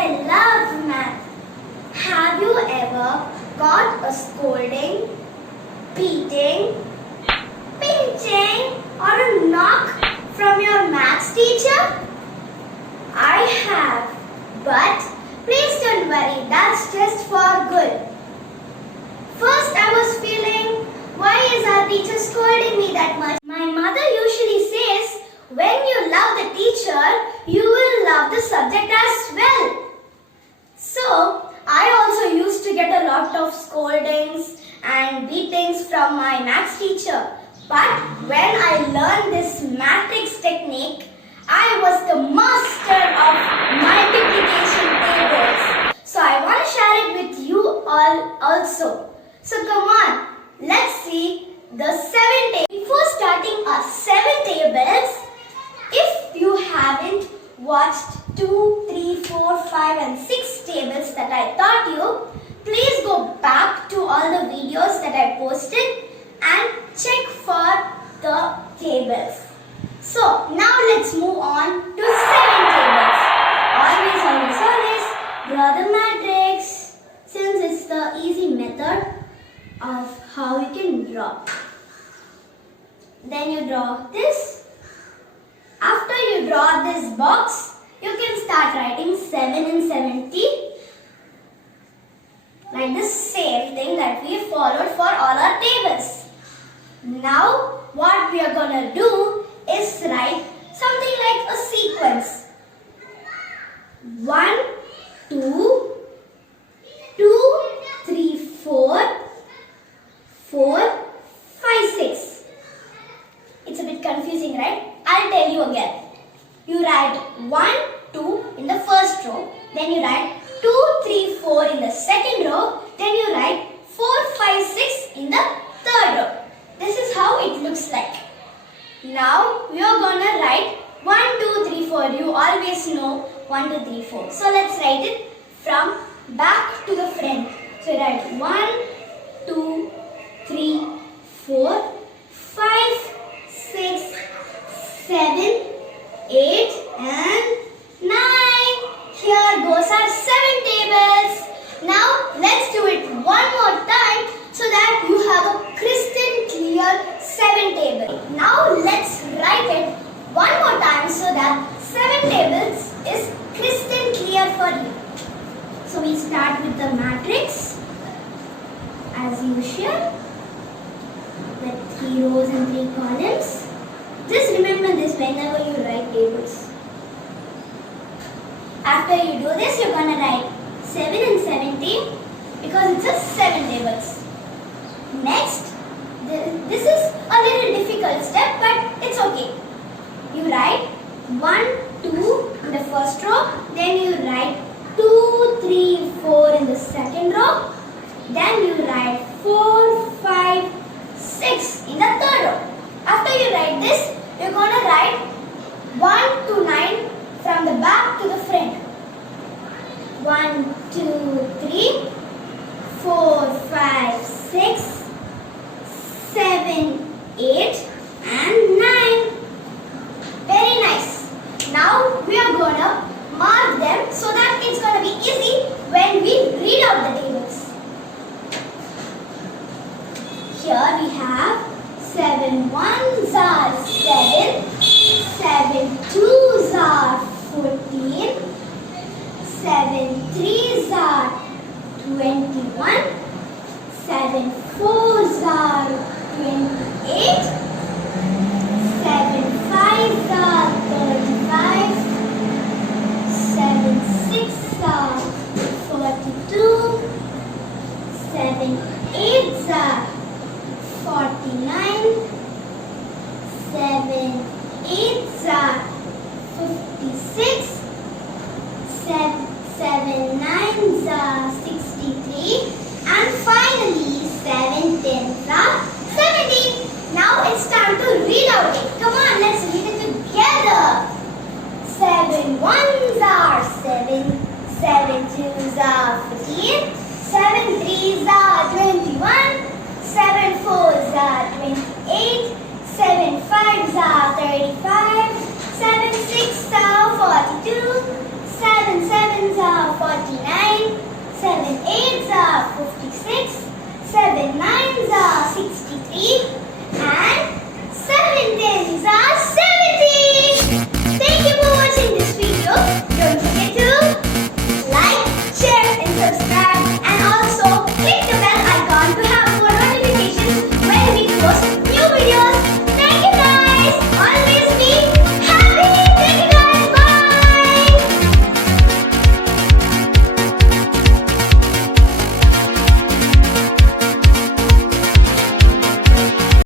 I loved math. Have you ever got a scolding, beating, pinching, or a knock from your maths teacher? I have, but please don't worry, that's just for good. First I was feeling, why is our teacher scolding me that much? My mother usually says, when you love the teacher, you will love the subject as well. So, I also used to get a lot of scoldings and beatings from my maths teacher. But when I learned this matrix technique, I was the master of multiplication tables. So I want to share it with you all also. So come on, let's see the 7 tables. Before starting our 7 tables, if you haven't watched 2, 3, 4, 5 and 6 tables that I taught you, please go back to all the videos that I posted and check for the tables. So now let's move on to 7 tables. Always draw the matrix, since it's the easy method of how you can draw. Then you draw this. After you draw this box, you can start writing 7 and 70. Like the same thing that we followed for all our tables. Now what we are gonna do is write something like a sequence. 1, 2, 2, 3, 4, 4, 5, 6. It's a bit confusing, right? I'll tell you again. You write 1, 2 in the first row. Then you write 2, 3, 4 in the second row. Then you write 4, 5, 6 in the third row. This is how it looks like. Now we are gonna write 1, 2, 3, 4. You always know 1, 2, 3, 4. So let's write it from back to the front. So write 1, 2, 3, 4, 5, 6, 7, 8 and 9. Here goes our 7 tables. Now let's do it one more time so that you have a crystal clear 7 table. Now let's write it one more time so that 7 tables is crystal clear for you. So we start with the matrix as usual with 3 rows and 3 columns. Just remember this whenever you write tables. After you do this, you're gonna write 7 and 70 because it's a 7 tables. Next, this is a little difficult step, but it's okay. You write 1, 2 in the first row, then you write 2, 3, 4 in the second row, then you write 4, 5, 6 in the third row. After you write this, you're going to write 1 to 9 from the back to the front. 1, 2, 3, 4, 5, 6, 7, 8 and 9. Very nice. Now we are going to mark them so that it's going to be easy when we read out the tables. Here we have 7 ones are 7, 7 twos are 14, 7 threes are 21, 7 fours are 28, 7 fives are 35, 7 sixes are 42, 7 eights are 49, 7 eights are 56, 7 nines are 63, and finally 7 tens are 70. Now it's time to read out it. Come on, let's read it together. 7 ones are 7, 7 twos are 14, 7 threes are 21, 7 fours are 28, 7 fives are 35, 7 sixes are 42, 7 sevens sevens are 49, 7 eights are 56, 7 nines are 63, and 7 tens